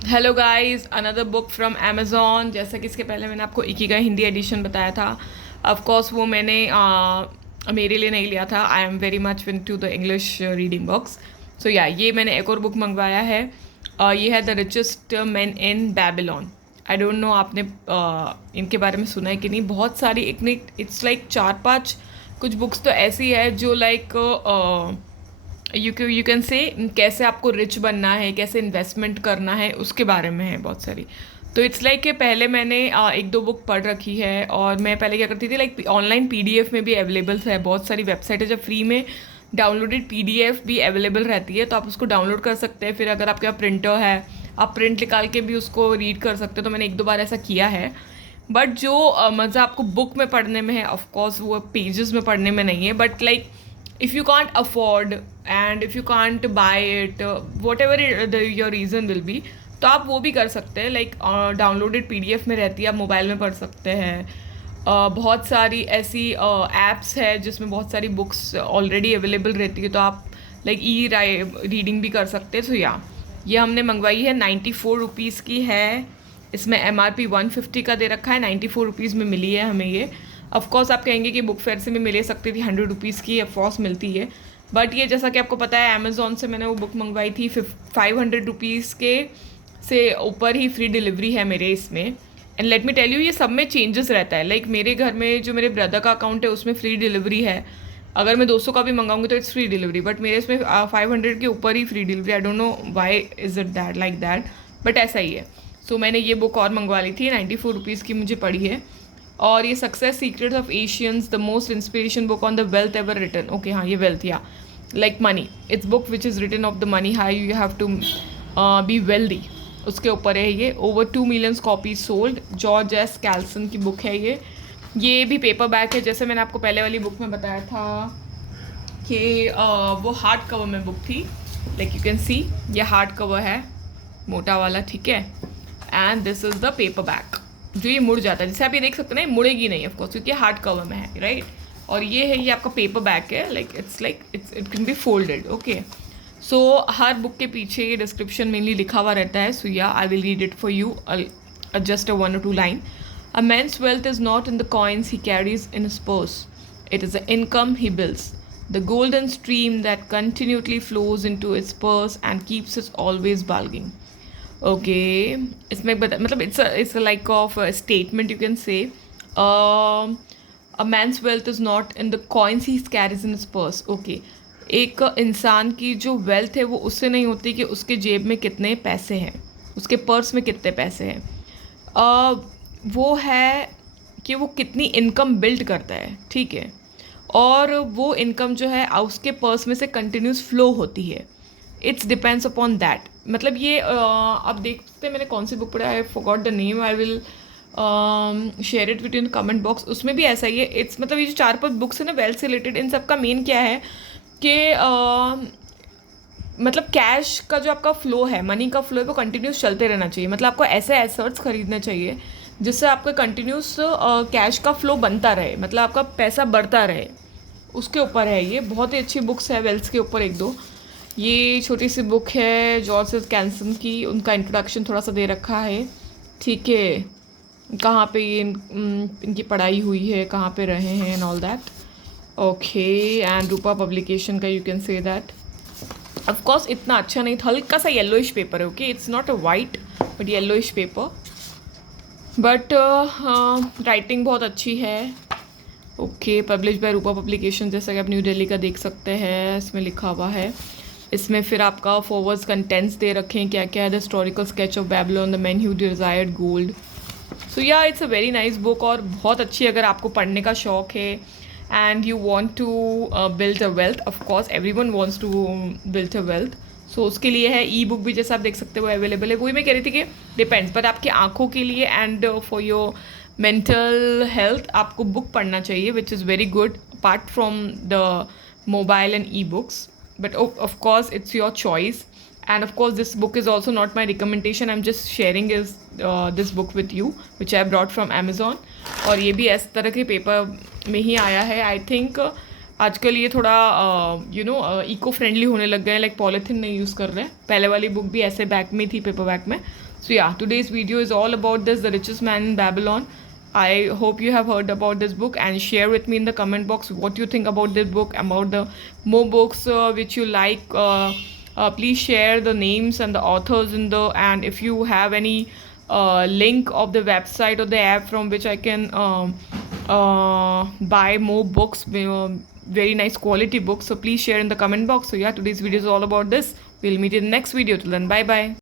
Hello guys, another book from Amazon. जैसा कि इसके पहले मैंने आपको इकिगा हिंदी एडिशन बताया था। ऑफ कोर्स वो मैंने मेरे लिए नहीं लिया था। I am very much into the English reading books. So या ये मैंने एक और बुक मंगवाया है। ये है the richest man in Babylon. I don't no आपने इनके बारे में सुना है कि नहीं। बहुत सारी इट्स लाइक 4-5 कुछ बुक्स तो ऐसी है जो लाइक यू कैन से कैसे आपको रिच बनना है, कैसे इन्वेस्टमेंट करना है, उसके बारे में है बहुत सारी। तो इट्स लाइक कि पहले मैंने एक दो बुक पढ़ रखी है। और मैं पहले क्या करती थी, लाइक ऑनलाइन पीडीएफ में भी अवेलेबल है। बहुत सारी वेबसाइट है जब फ्री में डाउनलोडेड पीडीएफ भी अवेलेबल रहती है, तो आप उसको डाउनलोड कर सकते हैं। फिर अगर आपके पास प्रिंटर है, आप प्रिंट निकाल के भी उसको रीड कर सकते हो। तो मैंने एक दो बार ऐसा किया है। बट जो मज़ा आपको बुक में पढ़ने में है, ऑफकोर्स वो पेजेस में पढ़ने में नहीं है। But like if you can't afford and if you can't buy it, whatever your reason will be, तो आप वो भी कर सकते हैं। लाइक डाउनलोडेड पीडीएफ में रहती है, आप मोबाइल में पढ़ सकते हैं। बहुत सारी ऐसी एप्स है जिसमें बहुत सारी बुक्स ऑलरेडी अवेलेबल रहती है, तो आप लाइक ई रीडिंग भी कर सकते हैं। सो या ये हमने मंगवाई है, 94 रुपीज़ की है। इसमें MRP 150 का दे रखा है, 94 रुपीज़ में मिली है हमें ये। ऑफकोर्स आप कहेंगे कि बुक फेयर से भी मिले सकती थी, 100 रुपीज़ की ऑफकोर्स मिलती है। बट ये जैसा कि आपको पता है, अमेज़ॉन से मैंने वो बुक मंगवाई थी 500 रुपीज़ के से ऊपर ही फ्री डिलीवरी है मेरे इसमें। And let me tell you, ये सब में चेंजेस रहता है। लाइक मेरे घर में जो मेरे ब्रदर का अकाउंट है उसमें फ्री डिलीवरी है। अगर मैं 200 का भी मंगाऊंगी तो इट्स फ्री डिलीवरी, बट मेरे इसमें 500 के ऊपर ही free delivery. I don't know why is it that like that, but ऐसा ही है। सो मैंने ये बुक और मंगवा ली थी, 94 रुपीज़ की मुझे पड़ी है। और ये success secrets of Asians, the most inspiration book on the wealth ever written. Okay हाँ, ये वेल्थ या like money. It's book which is written of the money how you have to be wealthy, उसके ऊपर है ये। Over 2 million copies sold. George S Clason की बुक है ये भी पेपर बैक है। जैसे मैंने आपको पहले वाली बुक में बताया था कि वो हार्ड कवर में बुक थी। लाइक यू कैन सी, ये हार्ड कवर है, मोटा वाला, ठीक है। And this is the paper back, जो ये मुड़ जाता है। जैसे आप ये देख सकते हैं ना, ये मुड़ेगी नहीं ऑफकोर्स, क्योंकि हार्ड कवर में है, राइट। और ये है, ये आपका पेपर बैक है। Like it's it can be folded. Okay, so her book के पीछे ये डिस्क्रिप्शन मेनली लिखा हुआ रहता है। सो या I will read it for you, just 1 or 2 line. A man's wealth is not in the coins he carries in his purse. It is the income he builds. The golden stream that continually flows into his purse and keeps it always bulging. Okay, इसमें मतलब it's like of statement, you can say a man's wealth is not in the coins he carries in his purse. Okay, एक इंसान की जो wealth है वो उससे नहीं होती कि उसके जेब में कितने पैसे हैं, उसके पर्स में कितने पैसे हैं। वो है कि वो कितनी इनकम बिल्ड करता है, ठीक है। और वो इनकम जो है उसके पर्स में से कंटिन्यूस फ्लो होती है। It's depends upon that. मतलब ये आप देख सकते हैं मैंने कौन सी बुक पढ़ा है, I forgot the name. I will share it with in comment box. उसमें भी ऐसा ही है। इट्स मतलब ये जो 4-5 बुक्स है ना वेल्थ से रिलेटेड, इन सब का मेन क्या है कि मतलब कैश का जो आपका फ्लो है, मनी का फ्लो है, वो कंटिन्यूस चलते रहना चाहिए। मतलब आपको ऐसे एसेट्स खरीदने चाहिए जिससे आपका कंटिन्यूस कैश का फ्लो बनता रहे, मतलब आपका पैसा बढ़ता रहे। उसके ऊपर है ये। बहुत ही अच्छी बुक्स है वेल्थ के ऊपर एक दो। ये छोटी सी बुक है जॉर्ज एस कैल्सन की, उनका इंट्रोडक्शन थोड़ा सा दे रखा है, ठीक है। कहाँ पे ये इनकी पढ़ाई हुई है, कहाँ पे रहे हैं and all that. Okay, and Rupa publication का, you can say that. Of course इतना अच्छा नहीं था, हल्का सा येलोइश पेपर है। Okay, it's not a white but yellowish paper, but writing बहुत अच्छी है। Okay, publish by Rupa publication, जैसा कि आप न्यू दिल्ली का देख सकते हैं, इसमें लिखा हुआ है। इसमें फिर आपका फॉरवर्ड्स कंटेंट्स दे रखे हैं, क्या क्या है। The historical sketch of Babylon, the man who desired gold. So yeah it's a very nice book, और बहुत अच्छी अगर आपको पढ़ने का शौक है and you want to build a wealth. Of course everyone wants to build a wealth, so उसके लिए है। ई बुक भी जैसा आप देख सकते हो अवेलेबल है। वही मैं कह रही थी कि डिपेंड्स, बट आपकी आंखों के लिए and for your mental health आपको बुक पढ़ना चाहिए, which is very good apart from the mobile and e books. But of course it's your choice, and of course this book is also not my recommendation. I'm just sharing this book with you, which I brought from Amazon. और ये भी इस तरह के paper में ही आया है। I think आजकल ये थोड़ा इको फ्रेंडली होने लग गए हैं, लाइक पॉलीथिन नहीं यूज़ कर रहे हैं। पहले वाली बुक भी ऐसे बैग में थी, पेपर बैग में। सो या today's video is all about this, the richest man in Babylon. I hope you have heard about this book and share with me in the comment box what you think about this book, about the more books which you like. Please share the names and the authors in the, and if you have any link of the website or the app from which I can buy more books, very nice quality books. So please share in the comment box. So yeah, today's video is all about this. We'll meet in the next video. Till then, bye bye.